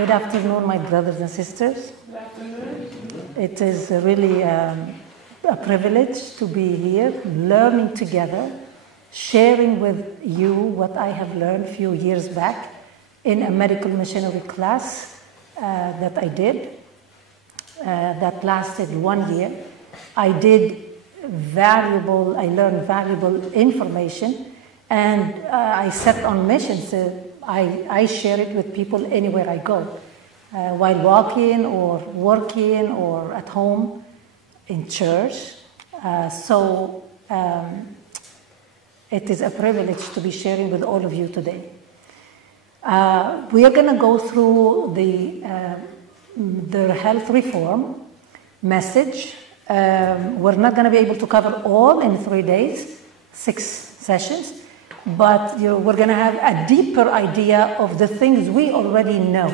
Good afternoon, my brothers and sisters. Good afternoon. It is really a privilege to be here, learning together, sharing with you what I have learned a few years back in a medical missionary class that I did. That lasted 1 year. I learned valuable information, and I set on missions. I share it with people anywhere I go, while walking or working or at home, in church. It is a privilege to be sharing with all of you today. We are going to go through the health reform message. We're not going to be able to cover all in 3 days, 6 sessions, but we're going to have a deeper idea of the things we already know,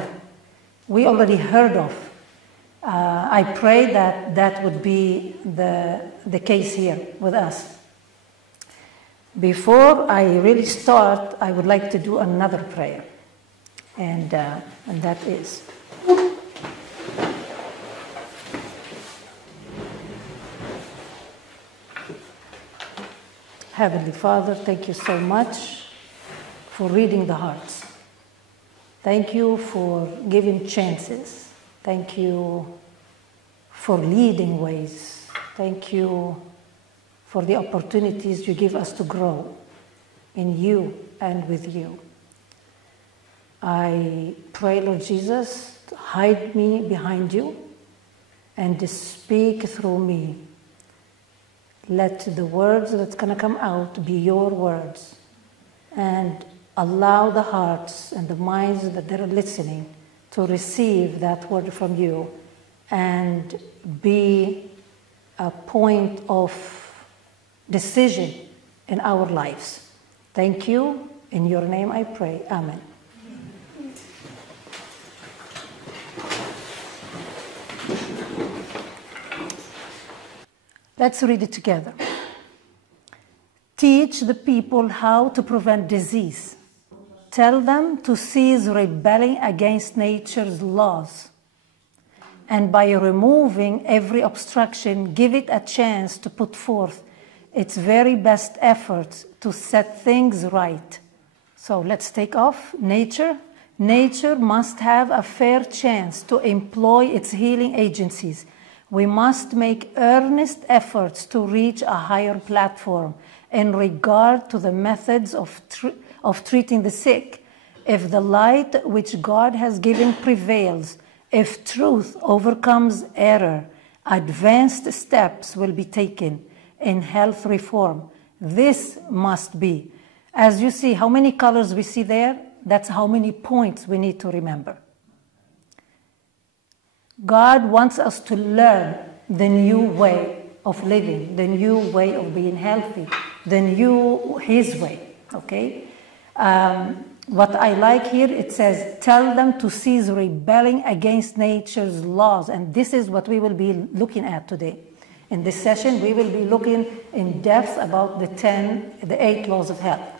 we already heard of. I pray that would be the case here with us. Before I really start, I would like to do another prayer, and that is: Heavenly Father, thank you so much for reading the hearts. Thank you for giving chances. Thank you for leading ways. Thank you for the opportunities you give us to grow in you and with you. I pray, Lord Jesus, to hide me behind you and to speak through me. Let the words that's going to come out be your words, and allow the hearts and the minds that they're listening to receive that word from you and be a point of decision in our lives. Thank you. In your name I pray. Amen. Let's read it together. Teach the people how to prevent disease. Tell them to cease rebelling against nature's laws. And by removing every obstruction, give it a chance to put forth its very best efforts to set things right. So let's take off nature. Nature must have a fair chance to employ its healing agencies. We must make earnest efforts to reach a higher platform in regard to the methods of treating the sick. If the light which God has given prevails, if truth overcomes error, advanced steps will be taken in health reform. This must be. As you see, how many colors we see there? That's how many points we need to remember. God wants us to learn the new way of living, the new way of being healthy, His way, okay? What I like here, it says, tell them to cease rebelling against nature's laws. And this is what we will be looking at today. In this session, we will be looking in depth about the 8 laws of health.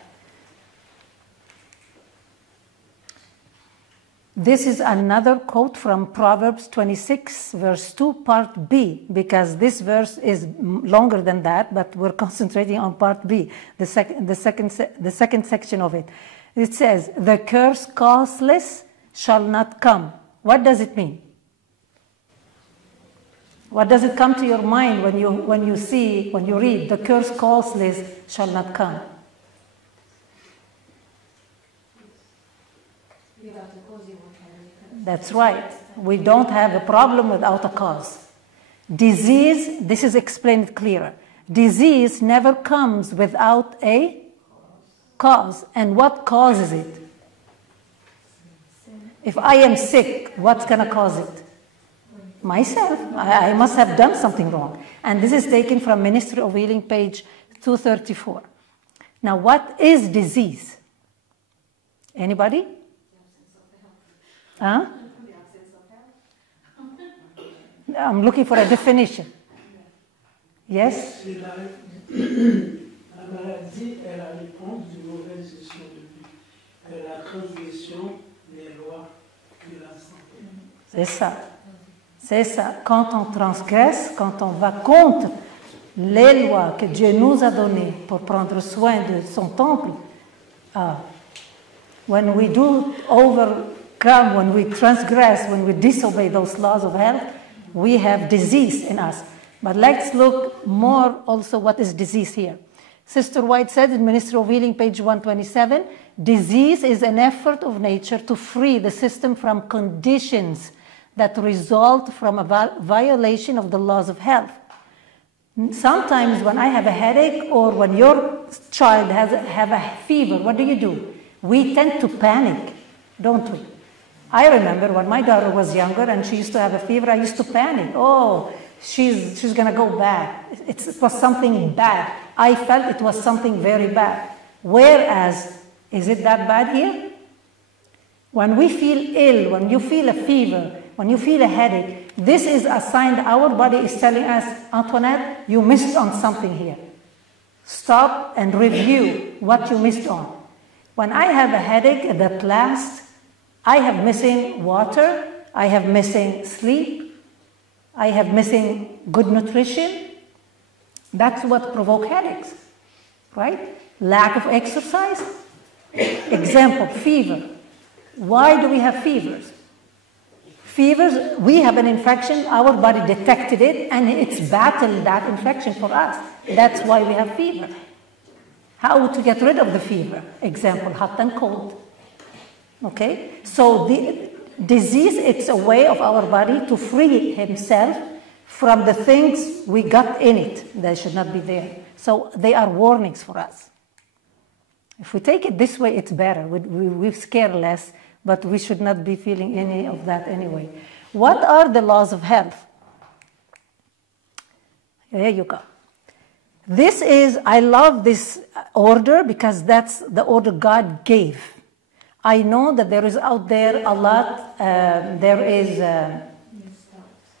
This is another quote from Proverbs 26, verse 2, part B, because this verse is longer than that, but we're concentrating on part B, the second section of it. It says, the curse causeless shall not come. What does it mean? What does it come to your mind when you read, the curse causeless shall not come? That's right. We don't have a problem without a cause. Disease, this is explained clearer. Disease never comes without a cause. And what causes it? If I am sick, what's going to cause it? Myself. I must have done something wrong. And this is taken from Ministry of Healing, page 234. Now, what is disease? Anybody? Huh? I'm looking for a definition. Yes? La maladie est la réponse d'une mauvaise gestion de vie. La transgression des lois C'est ça. C'est ça. Quand on transgresse, quand on va contre les lois que Dieu nous a données pour prendre soin de son temple, when we do overcome, when we transgress, when we disobey those laws of health, we have disease in us. But let's look more also what is disease here. Sister White said in Ministry of Healing, page 127, disease is an effort of nature to free the system from conditions that result from a violation of the laws of health. Sometimes when I have a headache or when your child have a fever, what do? We tend to panic, don't we? I remember when my daughter was younger and she used to have a fever, I used to panic. Oh, she's going to go bad. It was something bad. I felt it was something very bad. Whereas, is it that bad here? When we feel ill, when you feel a fever, when you feel a headache, this is a sign that our body is telling us, Antoinette, you missed on something here. Stop and review what you missed on. When I have a headache that lasts, I have missing water, I have missing sleep, I have missing good nutrition. That's what provoke headaches, right? Lack of exercise. Example, fever. Why do we have fevers? Fevers, we have an infection, our body detected it, and it's battled that infection for us. That's why we have fever. How to get rid of the fever? Example, hot and cold. Okay? So the disease, it's a way of our body to free himself from the things we got in it that should not be there. So they are warnings for us. If we take it this way, it's better. We scare less, but we should not be feeling any of that anyway. What are the laws of health? There you go. This is, I love this order because that's the order God gave. I know that there is out there a lot, there is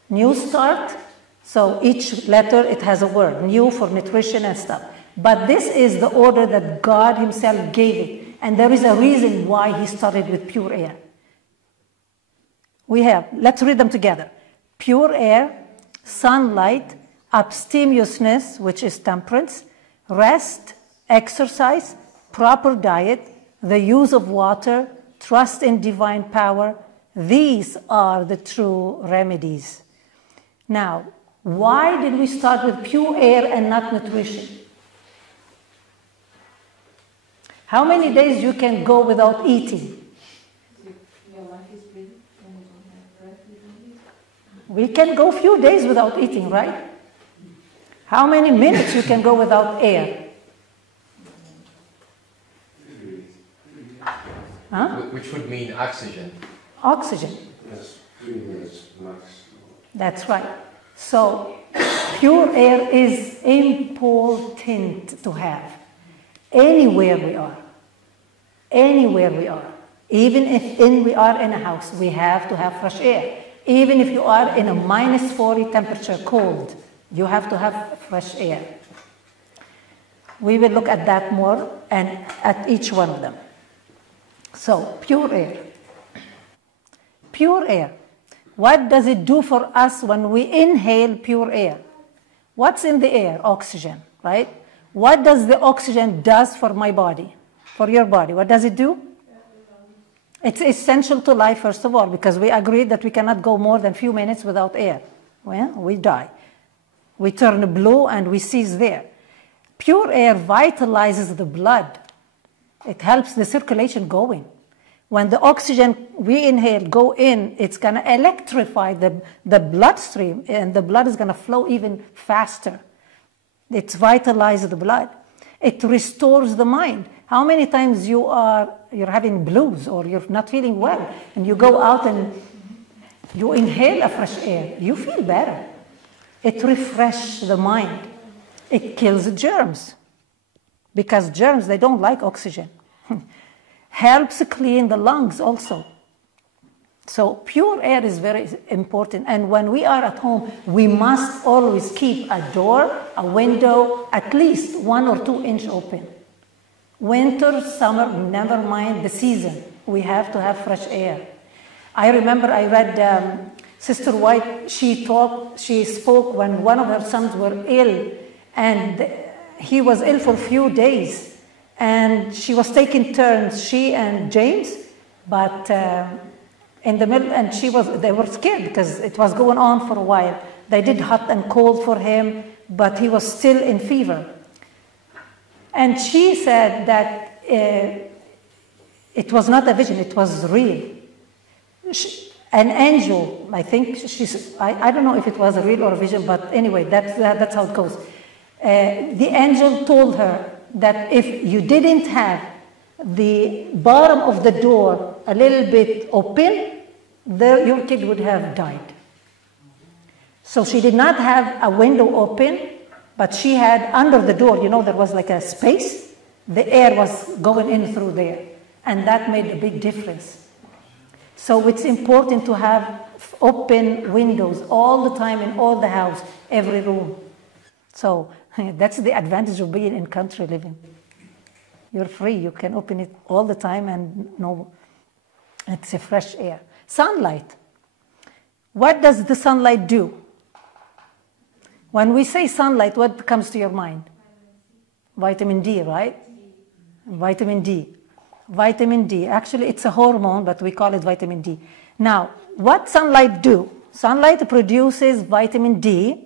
New Start, so each letter it has a word, new for nutrition and stuff. But this is the order that God himself gave it. And there is a reason why he started with pure air. We have, let's read them together. Pure air, sunlight, abstemiousness, which is temperance, rest, exercise, proper diet, the use of water, trust in divine power. These are the true remedies. Now, why did we start with pure air and not nutrition? How many days you can go without eating? We can go a few days without eating, right? How many minutes you can go without air? Huh? Which would mean oxygen. Oxygen. Yes, 3 minutes max. That's right. So, pure air is important to have. Anywhere we are. Anywhere we are. Even if we are in a house, we have to have fresh air. Even if you are in a minus 40 temperature, cold, you have to have fresh air. We will look at that more and at each one of them. So, pure air. Pure air. What does it do for us when we inhale pure air? What's in the air? Oxygen, right? What does the oxygen does for my body? For your body, what does it do? It's essential to life, first of all, because we agreed that we cannot go more than a few minutes without air. Well, we die. We turn blue and we cease there. Pure air vitalizes the blood. It helps the circulation going. When the oxygen we inhale go in, it's going to electrify the bloodstream, and the blood is going to flow even faster. It vitalizes the blood. It restores the mind. How many times you're having blues or you're not feeling well, and you go out and you inhale a fresh air, you feel better. It refreshes the mind. It kills germs, because germs, they don't like oxygen. Helps clean the lungs also. So pure air is very important. And when we are at home, we must always keep a door, a window, at least 1 or 2 inches open. Winter, summer, never mind the season. We have to have fresh air. I remember I read Sister White, she spoke when one of her sons were ill, and he was ill for a few days, and she was taking turns, she and James, but in the middle, and they were scared because it was going on for a while. They did hot and cold for him, but he was still in fever. And she said that it was not a vision, it was real. An angel, I think, I don't know if it was a real or a vision, but anyway, that's how it goes. The angel told her that if you didn't have the bottom of the door a little bit open, your kid would have died. So she did not have a window open, but she had under the door, there was like a space. The air was going in through there, and that made a big difference. So it's important to have open windows all the time in all the house, every room. So that's the advantage of being in country living. You're free, you can open it all the time and it's a fresh air. Sunlight. What does the sunlight do? When we say sunlight, what comes to your mind? Vitamin D, right? Vitamin D. Vitamin D. Actually, it's a hormone, but we call it vitamin D. Now, what sunlight do? Sunlight produces vitamin D.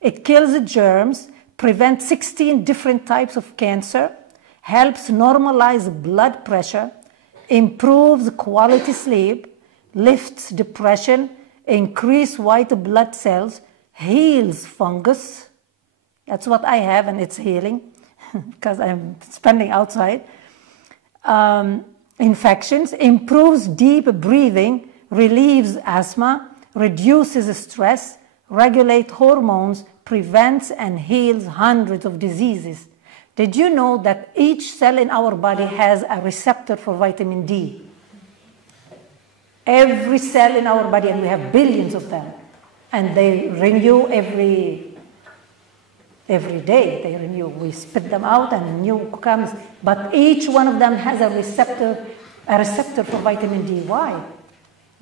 It kills germs, prevents 16 different types of cancer, helps normalize blood pressure, improves quality sleep, lifts depression, increase white blood cells, heals fungus. That's what I have, and it's healing because I'm spending outside. Infections, improves deep breathing, relieves asthma, reduces stress, regulates hormones, prevents and heals hundreds of diseases. Did you know that each cell in our body has a receptor for vitamin D? Every cell in our body, and we have billions of them, and they renew every day. They renew. We spit them out and new comes, but each one of them has a receptor for vitamin D. Why?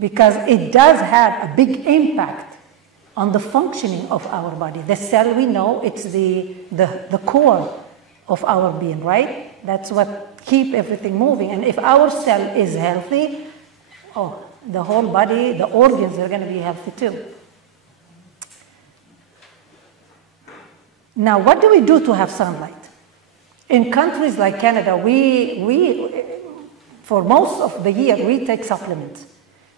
Because it does have a big impact on the functioning of our body. The cell, we know, it's the core of our being, right? That's what keeps everything moving. And if our cell is healthy, the whole body, the organs are going to be healthy too. Now, what do we do to have sunlight? In countries like Canada, we for most of the year, we take supplements.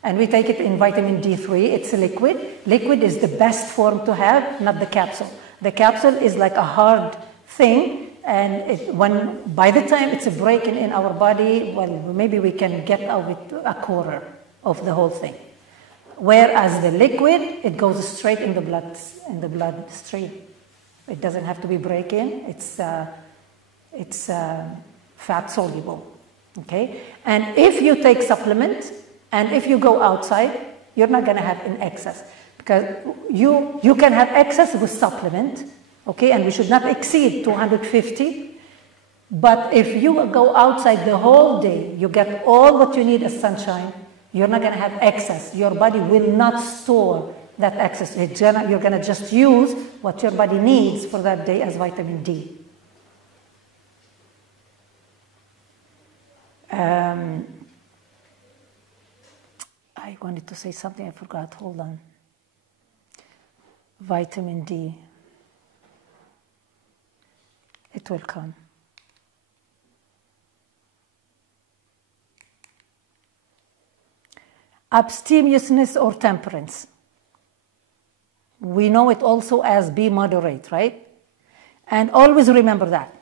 And we take it in vitamin D3. It's a liquid. Liquid is the best form to have, not the capsule. The capsule is like a hard thing, and by the time it's breaking in our body, well, maybe we can get out with a quarter of the whole thing. Whereas the liquid, it goes straight in the bloodstream. It doesn't have to be break-in. It's fat soluble. Okay, and if you take supplements and if you go outside, you're not going to have an excess, because you can have excess with supplement. Okay, and we should not exceed 250. But if you go outside the whole day, you get all what you need as sunshine, you're not going to have excess. Your body will not store that excess. You're going to just use what your body needs for that day as vitamin D. I wanted to say something, I forgot. Hold on. Vitamin D. It will come. Abstemiousness or temperance. We know it also as be moderate, right? And always remember that.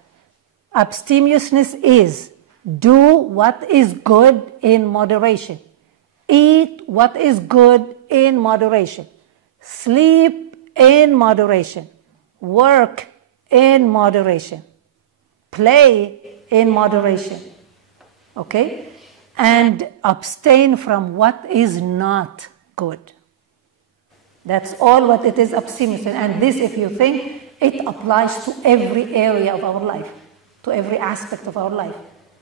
Abstemiousness is do what is good in moderation. Eat what is good in moderation. Sleep in moderation. Work in moderation. Play in moderation. Okay? And abstain from what is not good. That's all what it is, abstemiousness. And this, if you think, it applies to every area of our life, to every aspect of our life.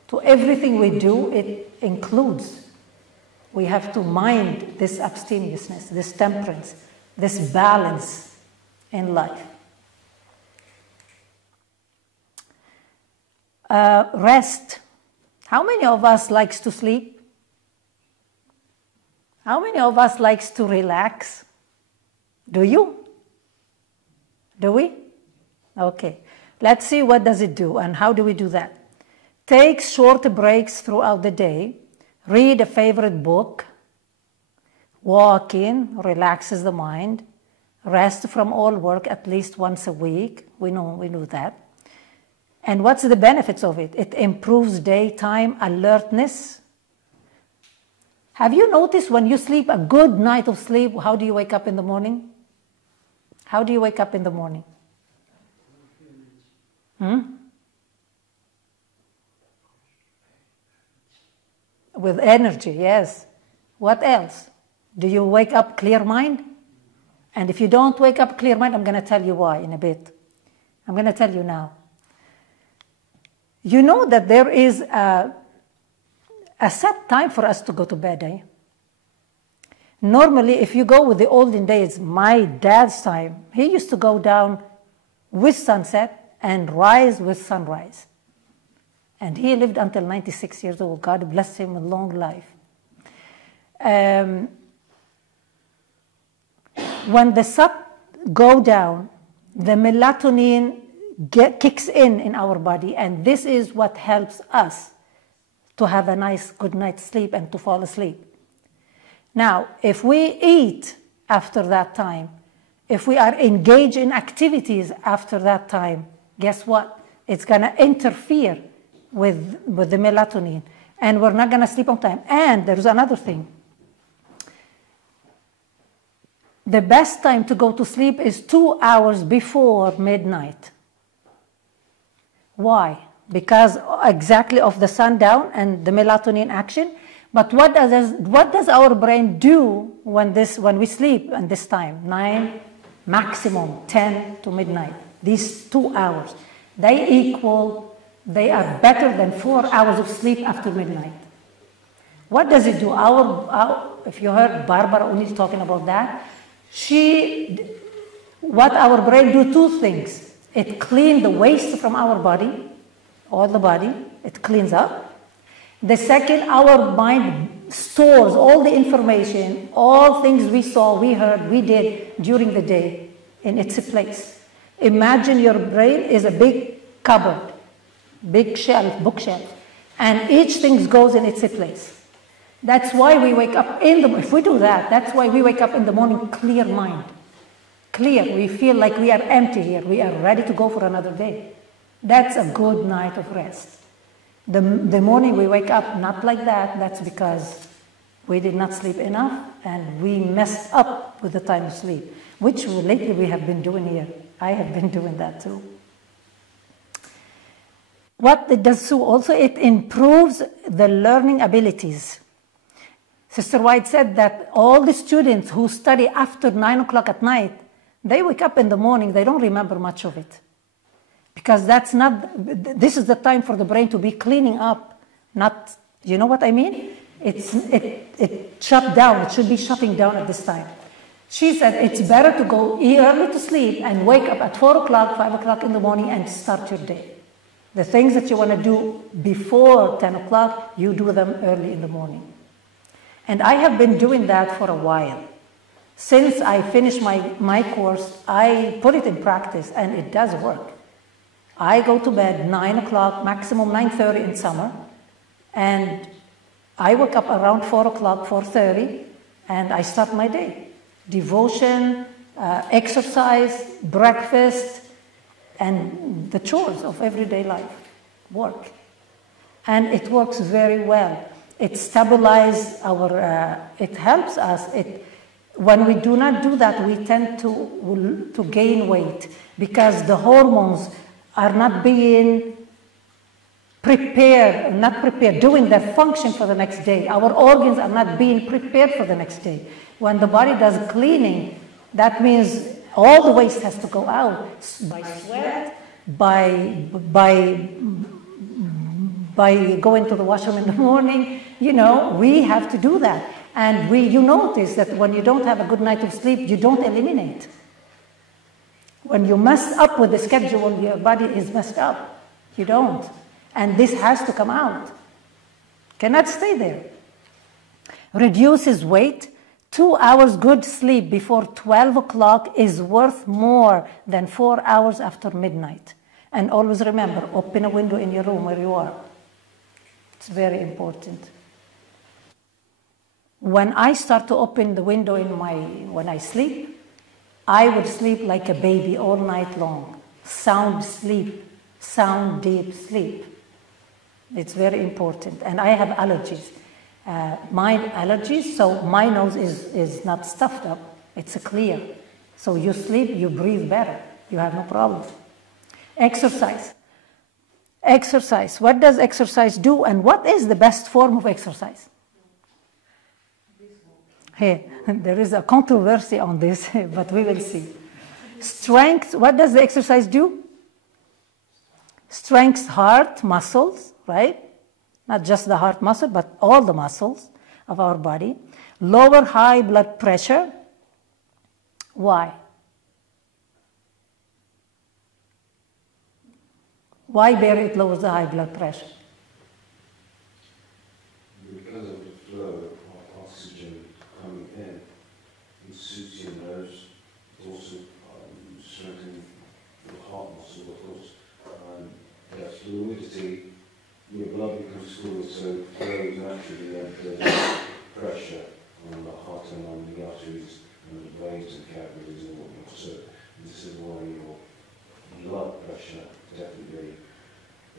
To everything we do, it includes. We have to mind this abstemiousness, this temperance, this balance in life. Rest. How many of us likes to sleep? How many of us likes to relax? Do you? Do we? Okay. Let's see what does it do and how do we do that. Take short breaks throughout the day. Read a favorite book. Walking relaxes the mind. Rest from all work at least once a week. We know that. And what's the benefits of it? It improves daytime alertness. Have you noticed when you sleep a good night of sleep, how do you wake up in the morning? How do you wake up in the morning? With energy, yes. What else? Do you wake up clear mind? And if you don't wake up clear mind, I'm going to tell you why in a bit. I'm going to tell you now. You know that there is a set time for us to go to bed, eh? Normally, if you go with the olden days, my dad's time, he used to go down with sunset and rise with sunrise. And he lived until 96 years old. God bless him with long life. When the sun go down, the melatonin kicks in our body, and this is what helps us to have a nice, good night's sleep and to fall asleep. Now, if we eat after that time, if we are engaged in activities after that time, guess what? It's going to interfere with the melatonin, and we're not going to sleep on time. And there's another thing. The best time to go to sleep is 2 hours before midnight. Why? Because exactly of the sundown and the melatonin action. But what does our brain do when we sleep at this time? 9, maximum 10 to midnight. These 2 hours, they are better than 4 hours of sleep after midnight. What does it do? If you heard Barbara Uni's talking about that, what our brain do, 2 things. It cleans the waste from our body, all the body, it cleans up. The second, our mind stores all the information, all things we saw, we heard, we did during the day in its place. Imagine your brain is a big cupboard, big shelf, bookshelf, and each thing goes in its place. That's why we wake up if we do that, that's why we wake up in the morning clear mind. Clear, we feel like we are empty here, we are ready to go for another day. That's a good night of rest. The morning we wake up not like that, that's because we did not sleep enough and we messed up with the time of sleep, which lately we have been doing here. I have been doing that too. What it does too, also it improves the learning abilities. Sister White said that all the students who study after 9 o'clock at night, they wake up in the morning, they don't remember much of it. Because this is the time for the brain to be cleaning up, not, you know what I mean? It shut down, it should be shutting down at this time. She said it's better to go early to sleep and wake up at 4 o'clock, 5 o'clock in the morning and start your day. The things that you want to do before 10 o'clock, you do them early in the morning. And I have been doing that for a while. Since I finished my course, I put it in practice and it does work. I go to bed 9 o'clock, maximum 9:30 in summer, and I wake up around 4 o'clock, 4:30, and I start my day. Devotion, exercise, breakfast, and the chores of everyday life, work. And it works very well. It stabilizes it helps us. When we do not do that, we tend to gain weight because the hormones are not being prepared, doing their function for the next day. Our organs are not being prepared for the next day. When the body does cleaning, that means all the waste has to go out by sweat, by going to the washroom in the morning. You know, we have to do that. And you notice that when you don't have a good night of sleep, you don't eliminate. When you mess up with the schedule, your body is messed up. You don't. And this has to come out. Cannot stay there. Reduces weight. 2 hours good sleep before 12 o'clock is worth more than 4 hours after midnight. And always remember, open a window in your room where you are. It's very important. When I start to open the window when I sleep, I would sleep like a baby all night long. Sound sleep, sound deep sleep. It's very important. And I have allergies. My allergies, so my nose is not stuffed up. It's clear. So you sleep, you breathe better. You have no problem. Exercise. Exercise. What does exercise do, and what is the best form of exercise? Hey, there is a controversy on this, but we will see. Strength. What does the exercise do? Strengthens heart muscles, right? Not just the heart muscle, but all the muscles of our body. Lower high blood pressure. Why? Why, Barry, it lowers the high blood pressure? Because of the flow of oxygen coming in, it suits your nerves. It's also strengthening the heart muscle, of course. That's fluidity. Your blood becomes fluid, so it flows naturally, and there's pressure on the heart and on the arteries and the veins and capillaries and whatnot. So this is why your blood pressure definitely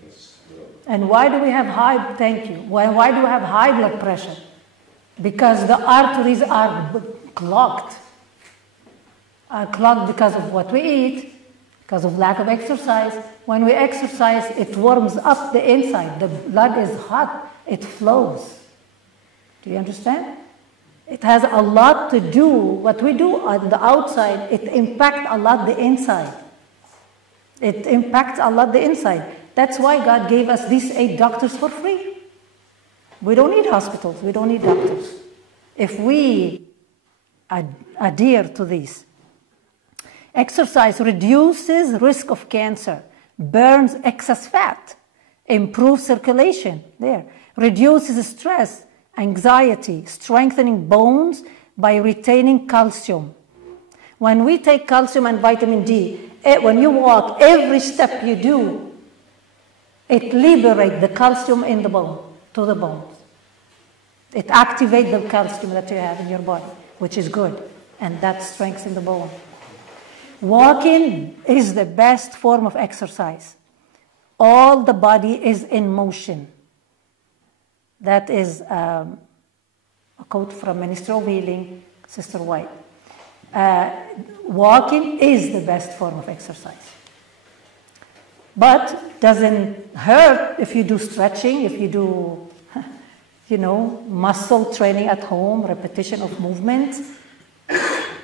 is low. And why do we have high, thank you, why do we have high blood pressure? Because the arteries are clogged. Are clogged because of what we eat, because of lack of exercise. When we exercise, it warms up the inside. The blood is hot. It flows. Do you understand? It has a lot to do. What we do on the outside, it impacts a lot the inside. It impacts a lot the inside. That's why God gave us these 8 doctors for free. We don't need hospitals. We don't need doctors. If we adhere to these. Exercise reduces risk of cancer, burns excess fat, improves circulation, reduces stress, anxiety, strengthening bones by retaining calcium. When we take calcium and vitamin D, when you walk, every step you do, it liberates the calcium in the bone, to the bones. It activates the calcium that you have in your body, which is good, and that strengthens the bone. Walking is the best form of exercise. All the body is in motion. That is a quote from Ministry of Healing, Sister White. Walking is the best form of exercise. But doesn't hurt if you do stretching, if you do, muscle training at home, repetition of movements.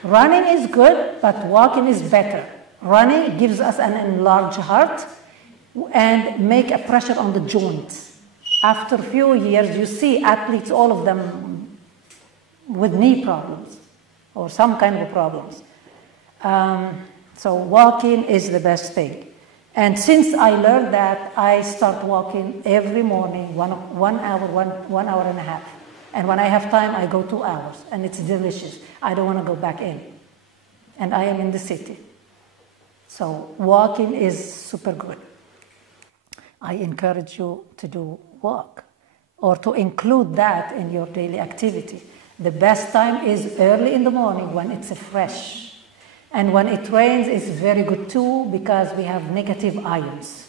Running is good, but walking is better. Running gives us an enlarged heart and make a pressure on the joints. After a few years, you see athletes, all of them with knee problems or some kind of problems. So walking is the best thing. And since I learned that, I start walking every morning, one hour and a half. And when I have time, I go 2 hours, and it's delicious. I don't want to go back in. And I am in the city. So walking is super good. I encourage you to do walk, or to include that in your daily activity. The best time is early in the morning when it's fresh. And when it rains, it's very good too, because we have negative ions.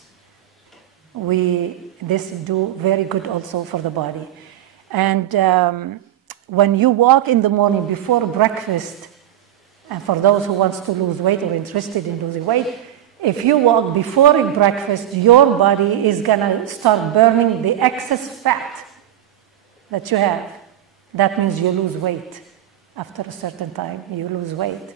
This do very good also for the body. And when you walk in the morning before breakfast, and for those who wants to lose weight or interested in losing weight, if you walk before breakfast, your body is going to start burning the excess fat that you have. That means you lose weight. After a certain time, you lose weight.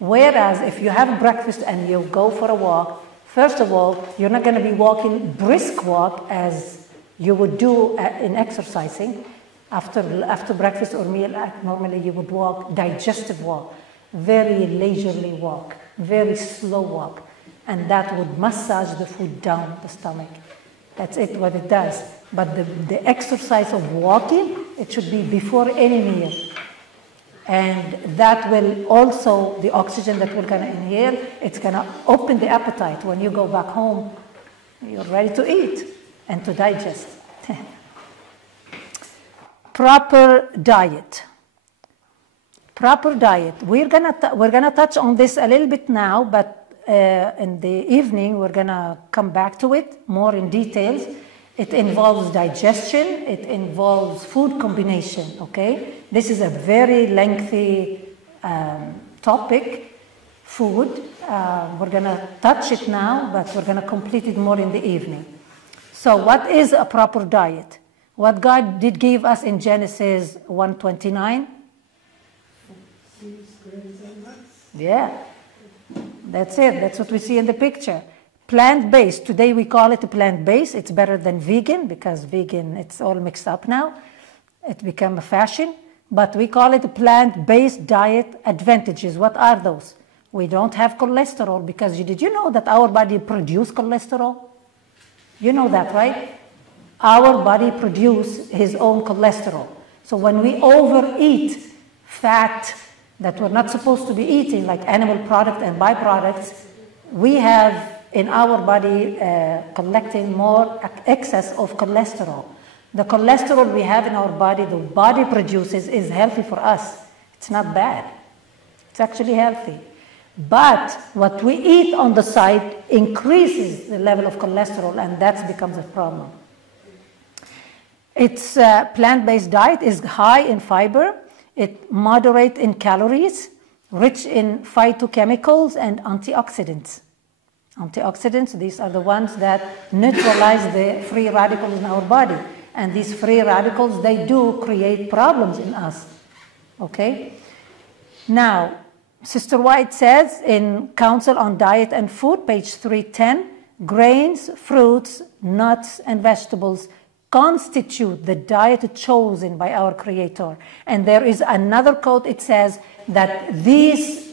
Whereas if you have breakfast and you go for a walk, first of all, you're not going to be walking brisk walk as you would do in exercising. After breakfast or meal, normally you would walk, digestive walk, very leisurely walk, very slow walk, and that would massage the food down the stomach. That's it, what it does. But the exercise of walking, it should be before any meal. And that will also, the oxygen that we're going to inhale, it's going to open the appetite. When you go back home, you're ready to eat and to digest. Proper diet. Proper diet. We're gonna touch on this a little bit now, but in the evening we're gonna come back to it more in details. It involves digestion. It involves food combination. Okay, this is a very lengthy topic. Food. We're gonna touch it now, but we're gonna complete it more in the evening. So, what is a proper diet? What God did give us in Genesis 1:29? Yeah, that's it. That's what we see in the picture. Plant-based. Today we call it plant-based. It's better than vegan because vegan, it's all mixed up now. It became a fashion. But we call it plant-based diet advantages. What are those? We don't have cholesterol because did you know that our body produces cholesterol? You know that, right? Our body produces his own cholesterol. So when we overeat fat that we're not supposed to be eating, like animal products and byproducts, we have in our body collecting more excess of cholesterol. The cholesterol we have in our body, the body produces, is healthy for us. It's not bad. It's actually healthy. But what we eat on the side increases the level of cholesterol, and that becomes a problem. Its plant-based diet is high in fiber, it moderate in calories, rich in phytochemicals and antioxidants. Antioxidants, these are the ones that neutralize the free radicals in our body. And these free radicals, they do create problems in us. Okay? Now, Sister White says in Counsel on Diet and Food, page 310, grains, fruits, nuts, and vegetables constitute the diet chosen by our Creator. And there is another quote, it says that these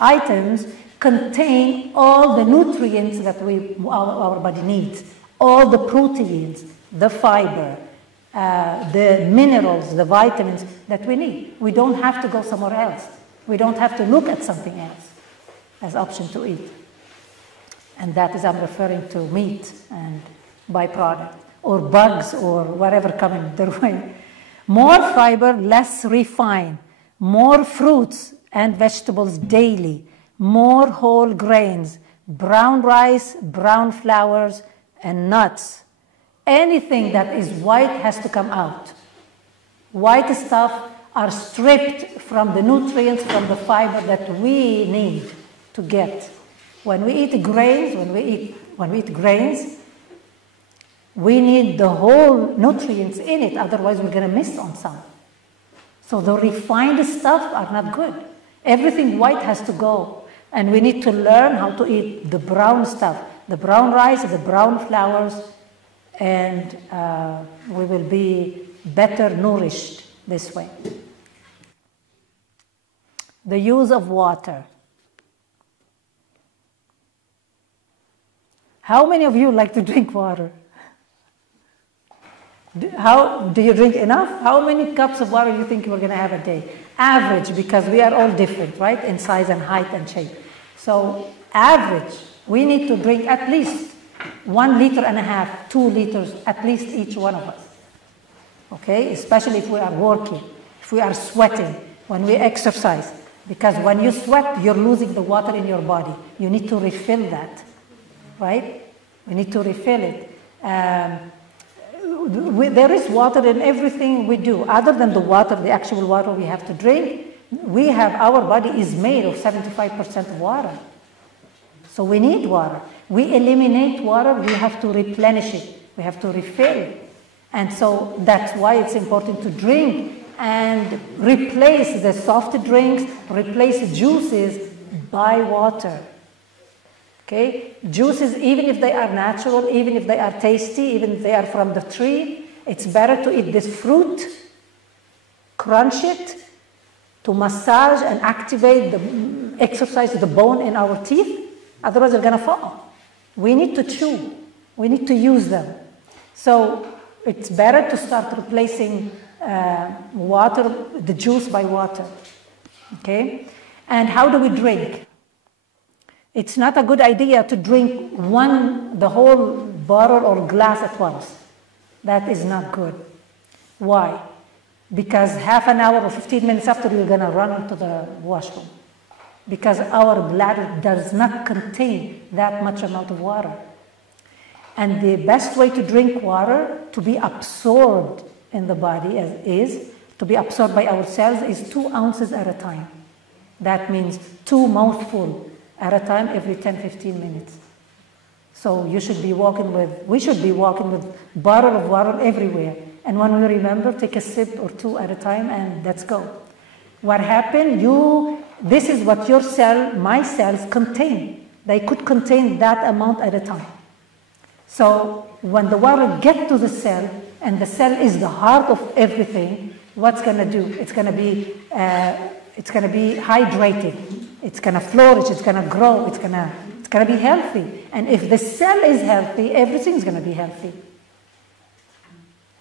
items contain all the nutrients that our body needs, all the proteins, the fiber, the minerals, the vitamins that we need. We don't have to go somewhere else. We don't have to look at something else as option to eat. And that is, I'm referring to meat and byproduct, or bugs, or whatever coming their way. More fiber, less refined. More fruits and vegetables daily. More whole grains. Brown rice, brown flours, and nuts. Anything that is white has to come out. White stuff are stripped from the nutrients, from the fiber that we need to get. When we eat grains, we need the whole nutrients in it, otherwise we're going to miss on some. So the refined stuff are not good. Everything white has to go. And we need to learn how to eat the brown stuff, the brown rice, the brown flours, and we will be better nourished this way. The use of water. How many of you like to drink water? Do you drink enough? How many cups of water do you think we're going to have a day? Average, because we are all different, right? In size and height and shape. So average, we need to drink at least 1.5 liters, 2 liters, at least each one of us. Okay? Especially if we are working, if we are sweating, when we exercise. Because when you sweat, you're losing the water in your body. You need to refill that, right? We need to refill it. There is water in everything we do. Other than the water, the actual water we have to drink, our body is made of 75% of water. So we need water. We eliminate water, we have to replenish it. We have to refill it. And so that's why it's important to drink and replace the soft drinks, replace juices by water. Okay? Juices, even if they are natural, even if they are tasty, even if they are from the tree, It's better to eat this fruit, crunch it, to massage and activate exercise the bone in our teeth. Otherwise, they're going to fall. We need to chew. We need to use them. So it's better to start replacing water, the juice by water. Okay? And how do we drink? It's not a good idea to drink the whole bottle or glass at once. That is not good. Why? Because half an hour or 15 minutes after, you're going to run into the washroom. Because our bladder does not contain that much amount of water. And the best way to drink water, to be absorbed in the body, to be absorbed by our cells, is 2 ounces at a time. That means 2 mouthfuls at a time every 10-15 minutes. So we should be walking with bottle of water everywhere. And when we remember, take a sip or 2 at a time and let's go. What happened? This is what my cells contain. They could contain that amount at a time. So when the water gets to the cell, and the cell is the heart of everything, what's going to do? It's going to be hydrated. It's going to flourish. It's going to grow. It's going to be healthy. And if the cell is healthy, everything's going to be healthy.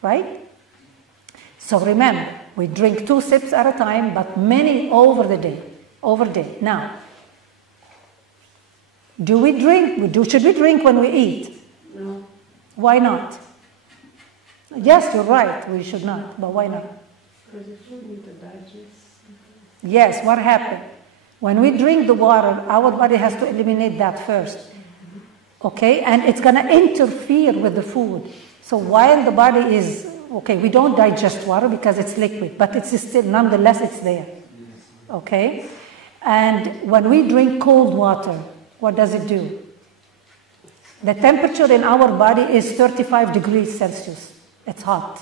Right? So remember, we drink 2 sips at a time, but many over the day. Now, should we drink when we eat? No. Why not? Yes, you're right, we should not, but why not? Because the food need to digest. Yes, what happened? When we drink the water, our body has to eliminate that first. Okay, and it's going to interfere with the food. So while the body is, we don't digest water because it's liquid, but it's still, nonetheless, it's there. Okay? And when we drink cold water, what does it do? The temperature in our body is 35 degrees Celsius. It's hot.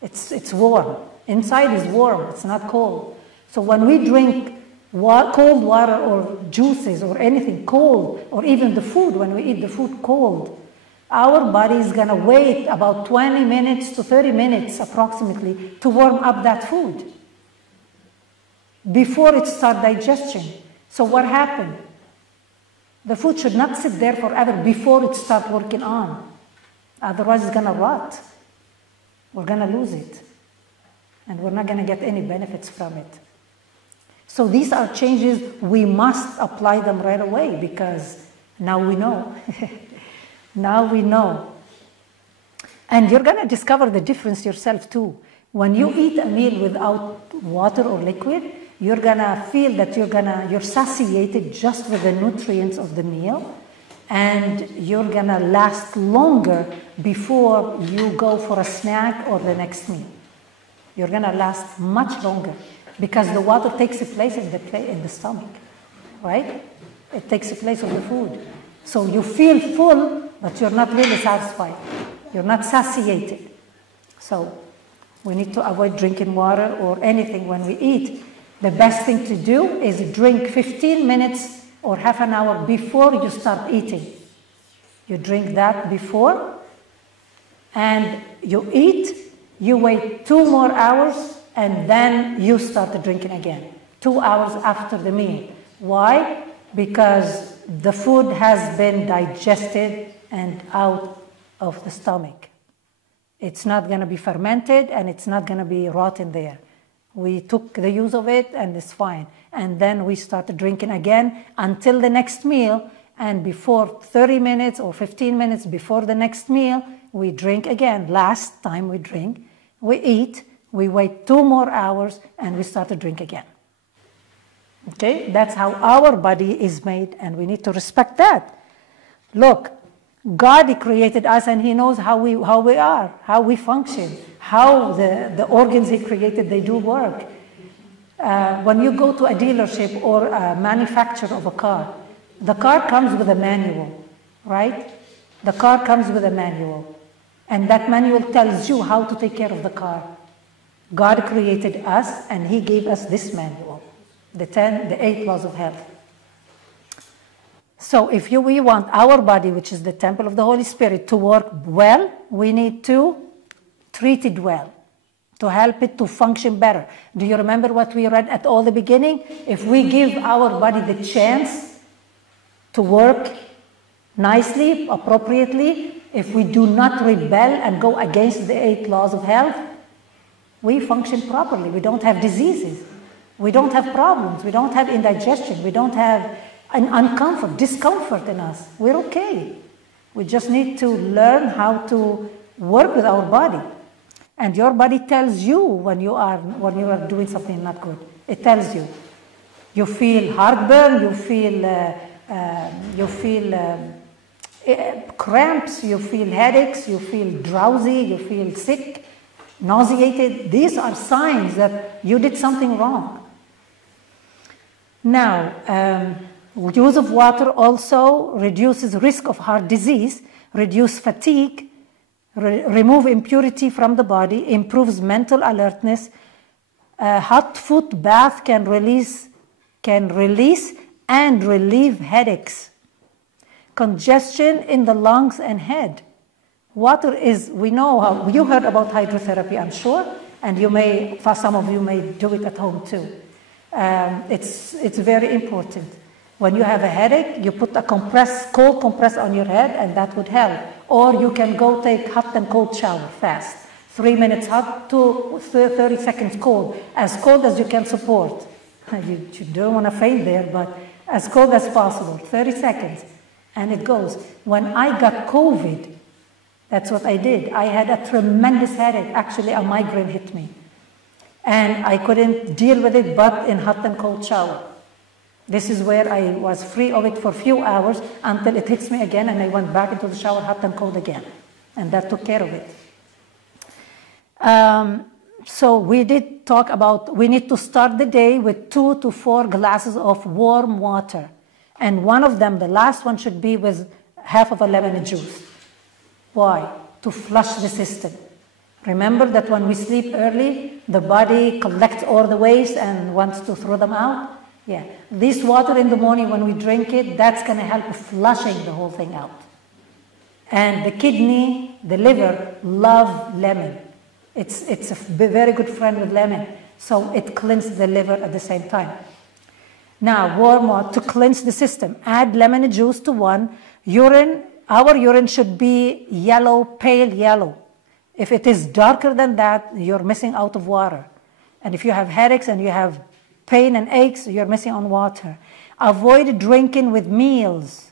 It's warm. Inside is warm. It's not cold. So when we drink cold water or juices or anything cold, or even the food, when we eat the food cold, our body is going to wait about 20 minutes to 30 minutes approximately to warm up that food before it starts digestion. So what happened? The food should not sit there forever before it starts working on. Otherwise, it's going to rot. We're going to lose it. And we're not going to get any benefits from it. So these are changes. We must apply them right away because now we know. Now we know. And you're going to discover the difference yourself too. When you eat a meal without water or liquid, you're going to feel that you're satiated just with the nutrients of the meal, and you're going to last longer before you go for a snack or the next meal. You're going to last much longer because the water takes place in the stomach, right? It takes the place of the food. So you feel full, but you're not really satisfied. You're not satiated. So we need to avoid drinking water or anything when we eat. The best thing to do is drink 15 minutes or half an hour before you start eating. You drink that before, and you eat, you wait 2 more hours, and then you start drinking again. 2 hours after the meal. Why? Because the food has been digested and out of the stomach. It's not going to be fermented, and it's not going to be rotten there. We took the use of it, and it's fine. And then we started drinking again until the next meal. And before 30 minutes or 15 minutes before the next meal, we drink again. Last time we drink, we eat, we wait 2 more hours, and we start to drink again. Okay? That's how our body is made, and we need to respect that. Look, God created us, and He knows how we are, how we function, how the organs He created, they do work. When you go to a dealership or a manufacturer of a car, the car comes with a manual, right? The car comes with a manual, and that manual tells you how to take care of the car. God created us, and He gave us this manual, the 8 laws of health. So if we want our body, which is the temple of the Holy Spirit, to work well, we need to treated well, to help it to function better. Do you remember what we read at all the beginning? If we give our body the chance to work nicely, appropriately, if we do not rebel and go against the 8 laws of health, we function properly. We don't have diseases. We don't have problems. We don't have indigestion. We don't have an discomfort in us. We're okay. We just need to learn how to work with our body. And your body tells you when you are doing something not good. It tells you. You feel heartburn. You feel cramps. You feel headaches. You feel drowsy. You feel sick, nauseated. These are signs that you did something wrong. Now, use of water also reduces risk of heart disease, reduce fatigue, remove impurity from the body, improves mental alertness. Hot foot bath can release and relieve headaches. Congestion in the lungs and head. Water is, we know how, you heard about hydrotherapy, I'm sure, and some of you may do it at home too. It's very important. When you have a headache, you put a cold compress on your head, and that would help. Or you can go take hot and cold shower fast. 3 minutes hot to 30 seconds cold as you can support. You don't want to faint there, but as cold as possible, 30 seconds, and it goes. When I got COVID, that's what I did. I had a tremendous headache. Actually, a migraine hit me. And I couldn't deal with it but in hot and cold shower. This is where I was free of it for a few hours until it hits me again, and I went back into the shower hot and cold again. And that took care of it. So we did talk about, we need to start the day with 2 to 4 glasses of warm water. And one of them, the last one, should be with half of a lemon juice. Why? To flush the system. Remember that when we sleep early, the body collects all the waste and wants to throw them out? Yeah. This water in the morning, when we drink it, that's going to help flushing the whole thing out. And the kidney, the liver, love lemon. It's a very good friend with lemon. So it cleanses the liver at the same time. Now, warm water to cleanse the system. Add lemon juice to one. Urine, our urine should be yellow, pale yellow. If it is darker than that, you're missing out of water. And if you have headaches and you have pain and aches, you're missing on water. Avoid drinking with meals.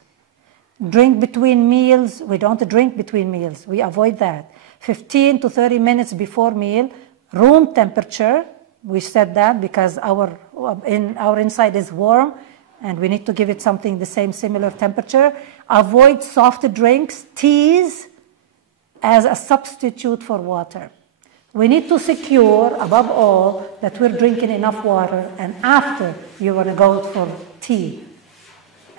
Drink between meals. We don't drink between meals. We avoid that. 15 to 30 minutes before meal. Room temperature. We said that because our inside is warm and we need to give it something the same similar temperature. Avoid soft drinks, teas, as a substitute for water. We need to secure, above all, that we're drinking enough water, and after you want to go for tea.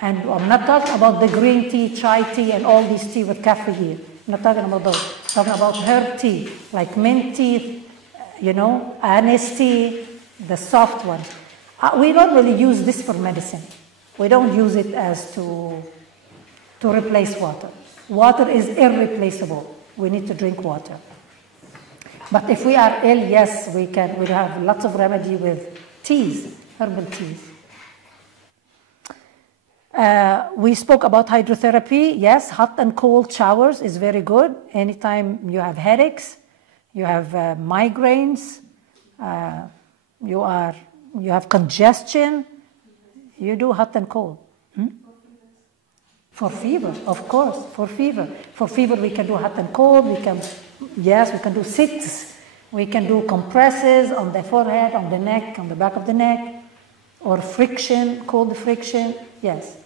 And I'm not talking about the green tea, chai tea, and all these tea with caffeine. I'm not talking about those. I'm talking about herb tea, like mint tea, anise tea, the soft ones. We don't really use this for medicine. We don't use it as to replace water. Water is irreplaceable. We need to drink water. But if we are ill, yes, we have lots of remedy with teas, herbal teas. We spoke about hydrotherapy. Yes, hot and cold showers is very good. Anytime you have headaches, you have migraines, you have congestion, you do hot and cold. For fever, of course, for fever. For fever, we can do hot and cold. We can do sits. We can do compresses on the forehead, on the neck, on the back of the neck, or friction, cold friction, yes.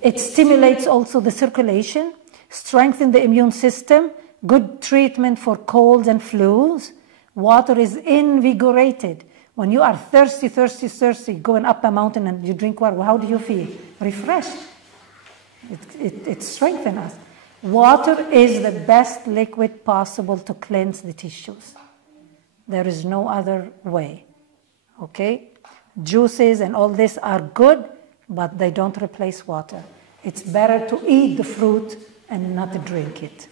It stimulates also the circulation, strengthens the immune system, good treatment for colds and flus. Water is invigorated. When you are thirsty, going up a mountain and you drink water, how do you feel? Refreshed. It strengthens us. Water is the best liquid possible to cleanse the tissues. There is no other way. Okay? Juices and all this are good, but they don't replace water. It's better to eat the fruit and not to drink it.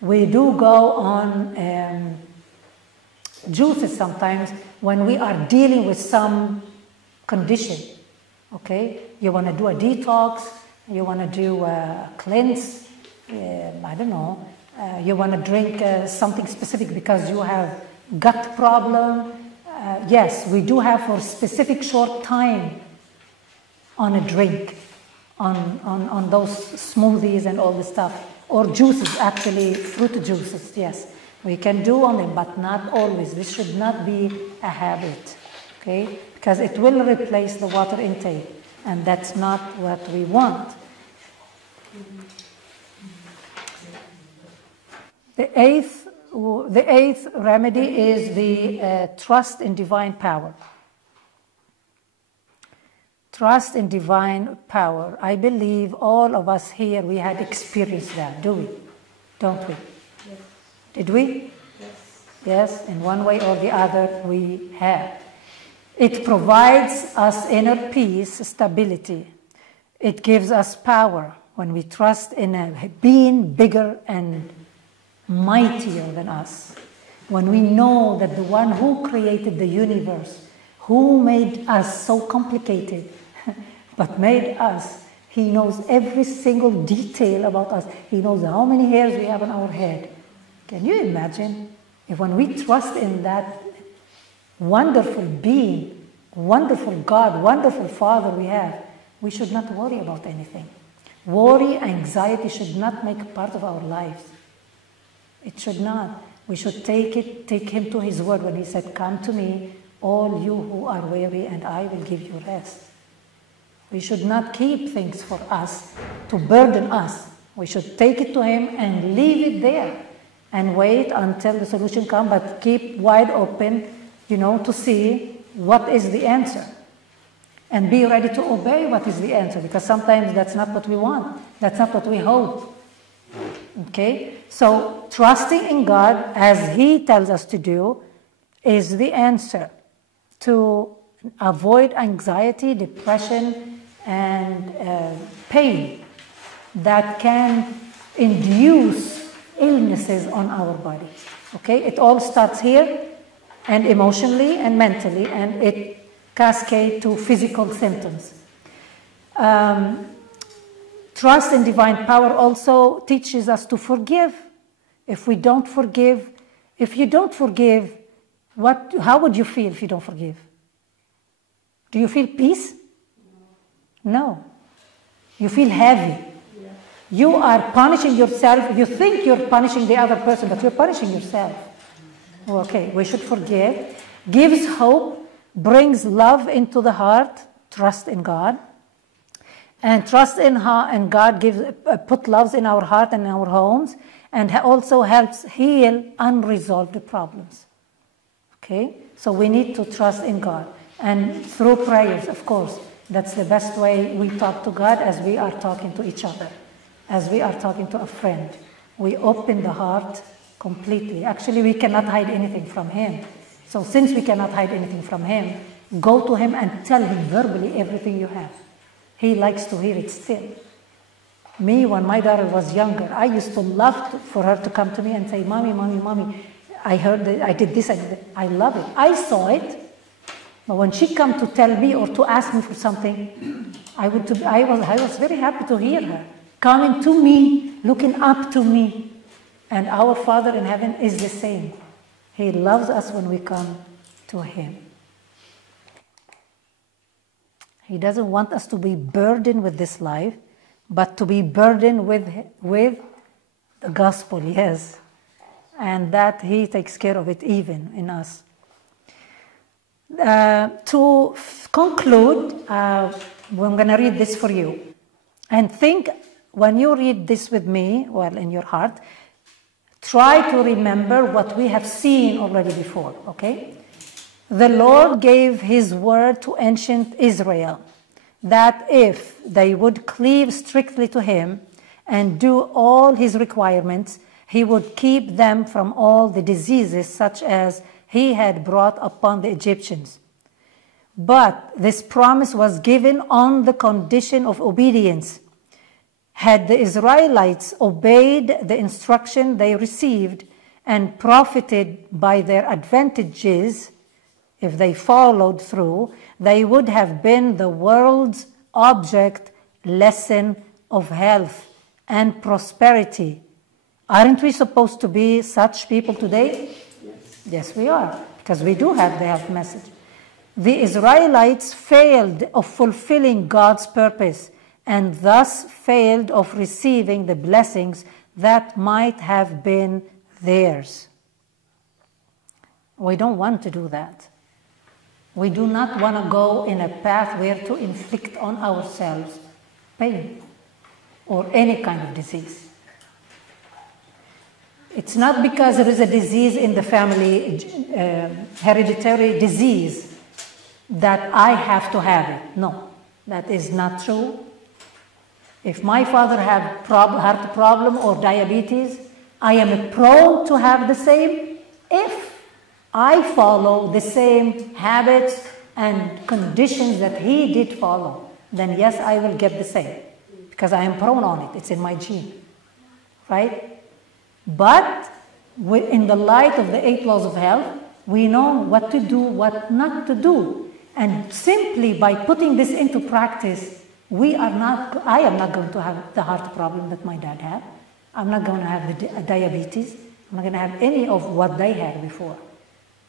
We do go on juices sometimes when we are dealing with some condition. Okay, you want to do a detox, you want to do a cleanse, I don't know, you want to drink something specific because you have gut problem. Yes, we do have for specific short time on a drink, on those smoothies and all this stuff, or juices, actually fruit juices. Yes, we can do on them, but not always. This should not be a habit, okay? Because it will replace the water intake, and that's not what we want. The eighth remedy is the trust in divine power. Trust in divine power. I believe all of us here, we had experienced that, do we? Don't we? Yes. Did we? Yes. Yes, in one way or the other, we have. It provides us inner peace, stability. It gives us power when we trust in a being bigger and mightier than us. When we know that the one who created the universe, who made us so complicated, but made us, he knows every single detail about us. He knows how many hairs we have on our head. Can you imagine if when we trust in that wonderful being, wonderful God, wonderful Father we have, we should not worry about anything. Worry, anxiety should not make part of our lives. It should not. We should take him to his word when he said, "Come to me, all you who are weary, and I will give you rest." We should not keep things for us to burden us. We should take it to him and leave it there and wait until the solution comes, but keep wide open, to see what is the answer. And be ready to obey what is the answer, because sometimes that's not what we want. That's not what we hope. Okay? So trusting in God as he tells us to do is the answer to avoid anxiety, depression, and pain that can induce illnesses on our bodies. Okay? It all starts here, and emotionally and mentally, and it cascades to physical symptoms. Trust in divine power also teaches us to forgive. If you don't forgive, how would you feel if you don't forgive? Do you feel peace? No. You feel heavy. Yeah. You are punishing yourself. You think you're punishing the other person, but you're punishing yourself. Okay, we should forgive. Gives hope, brings love into the heart, trust in God. And trust in God put love in our heart and in our homes, and also helps heal unresolved problems. Okay? So we need to trust in God. And through prayers, of course. That's the best way we talk to God, as we are talking to each other, as we are talking to a friend. We open the heart completely. Actually, we cannot hide anything from him. So since we cannot hide anything from him, go to him and tell him verbally everything you have. He likes to hear it still. Me, when my daughter was younger, I used to love for her to come to me and say, "Mommy, Mommy, Mommy, I heard that I did this, I did that." I love it. I saw it. But when she come to tell me or to ask me for something, I was very happy to hear her coming to me, looking up to me. And our Father in heaven is the same. He loves us when we come to him. He doesn't want us to be burdened with this life, but to be burdened with the gospel, yes. And that he takes care of it even in us. To conclude, I'm going to read this for you. And think, when you read this with me, in your heart, try to remember what we have seen already before, okay? The Lord gave his word to ancient Israel, that if they would cleave strictly to him and do all his requirements, he would keep them from all the diseases such as he had brought upon the Egyptians. But this promise was given on the condition of obedience. Had the Israelites obeyed the instruction they received and profited by their advantages, if they followed through, they would have been the world's object lesson of health and prosperity. Aren't we supposed to be such people today? Yes, we are, because we do have the health message. The Israelites failed of fulfilling God's purpose and thus failed of receiving the blessings that might have been theirs. We don't want to do that. We do not want to go in a path where to inflict on ourselves pain or any kind of disease. It's not because there is a disease in the family, hereditary disease, that I have to have it. No, that is not true. If my father had heart problem or diabetes, I am prone to have the same if I follow the same habits and conditions that he did follow. Then yes, I will get the same because I am prone on it. It's in my gene, right? But in the light of the 8 laws of health, we know what to do, what not to do. And simply by putting this into practice, I am not going to have the heart problem that my dad had. I'm not going to have the diabetes. I'm not going to have any of what they had before.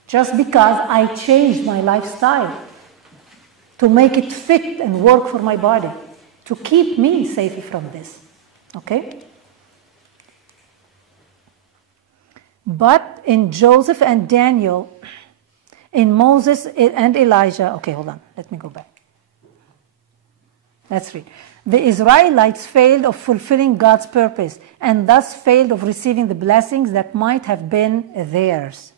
Just because I changed my lifestyle to make it fit and work for my body, to keep me safe from this. Okay? But in Joseph and Daniel, in Moses and Elijah, okay, hold on, let me go back. Let's read. The Israelites failed of fulfilling God's purpose and thus failed of receiving the blessings that might have been theirs.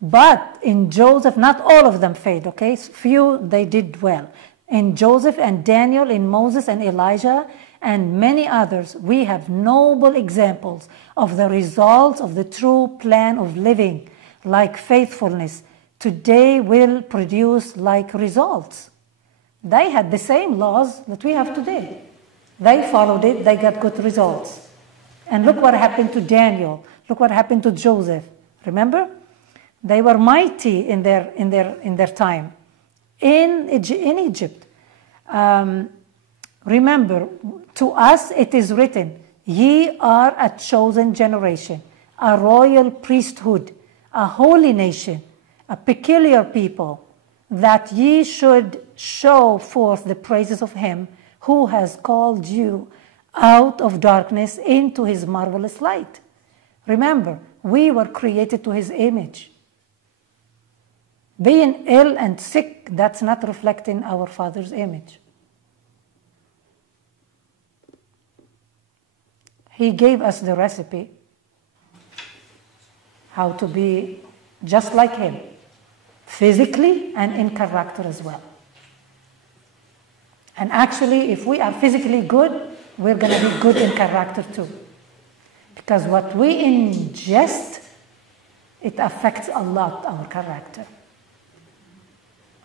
But in Joseph, not all of them failed, okay? Few, they did well. In Joseph and Daniel, in Moses and Elijah, and many others, we have noble examples of the results of the true plan of living, like faithfulness. Today will produce like results. They had the same laws that we have today. They followed it, they got good results. And look what happened to Daniel. Look what happened to Joseph. Remember? They were mighty in their time in Egypt. Remember, to us it is written, ye are a chosen generation, a royal priesthood, a holy nation, a peculiar people, that ye should show forth the praises of him who has called you out of darkness into his marvelous light. Remember, we were created to his image. Being ill and sick, that's not reflecting our Father's image. He gave us the recipe how to be just like him, physically and in character as well. And actually, if we are physically good, we're going to be good in character too. Because what we ingest, it affects a lot our character.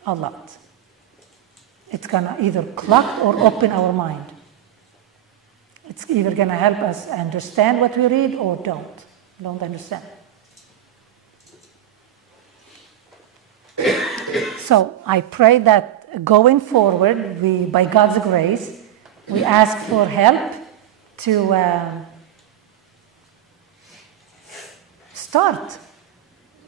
A lot. It's going to either clog or open our mind. It's either going to help us understand what we read or don't understand. So I pray that going forward, by God's grace, we ask for help to start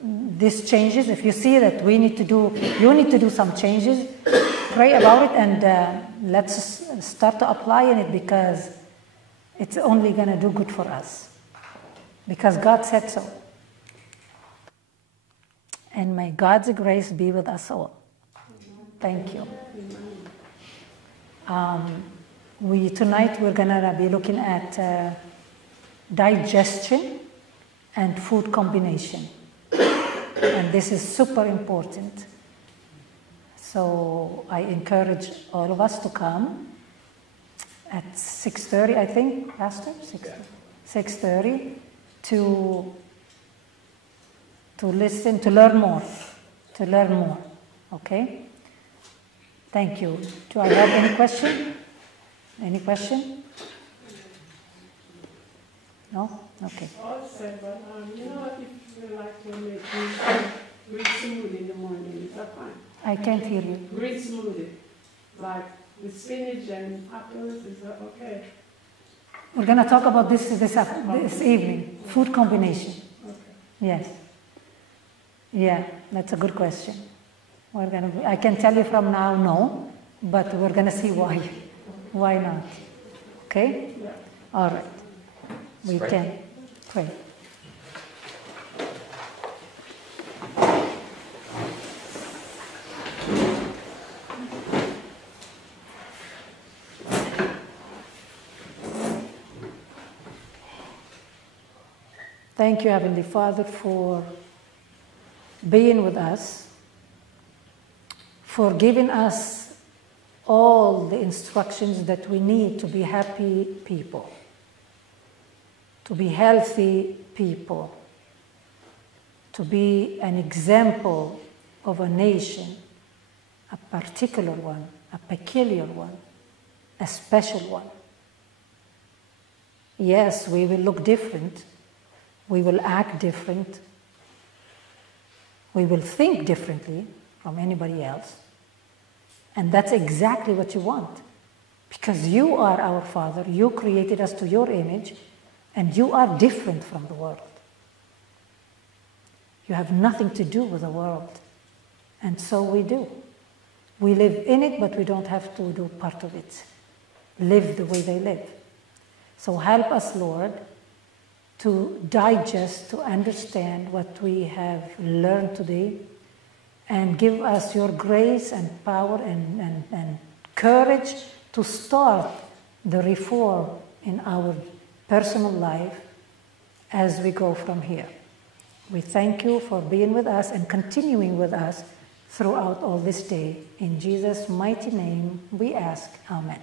these changes. If you see that you need to do some changes, pray about it and let's start to apply it, because it's only going to do good for us. Because God said so. And may God's grace be with us all. Thank you. Tonight we're going to be looking at digestion and food combination. And this is super important. So I encourage all of us to come at 6:30, I think, Pastor? 6:30 to listen, to learn more. Okay? Thank you. Do I have any question? Any question? No? Okay. Also, but if you like to make green smoothie in the morning, is that fine? I can't hear you. Green smoothie, like with spinach and apples, is that okay? We're going to talk about this evening, food combination. Okay. Yes. Yeah, that's a good question. I can tell you from now, no, but we're going to see why. Why not? Okay? Yeah. All right. We can pray. Thank you, Heavenly Father, for being with us, for giving us all the instructions that we need to be happy people, to be healthy people, to be an example of a nation, a particular one, a peculiar one, a special one. Yes, we will look different. We will act different. We will think differently from anybody else. And that's exactly what you want. Because you are our Father. You created us to your image. And you are different from the world. You have nothing to do with the world. And so we do. We live in it, but we don't have to do part of it. Live the way they live. So help us, Lord, to digest, to understand what we have learned today, and give us your grace and power and courage to start the reform in our personal life as we go from here. We thank you for being with us and continuing with us throughout all this day. In Jesus' mighty name we ask, Amen.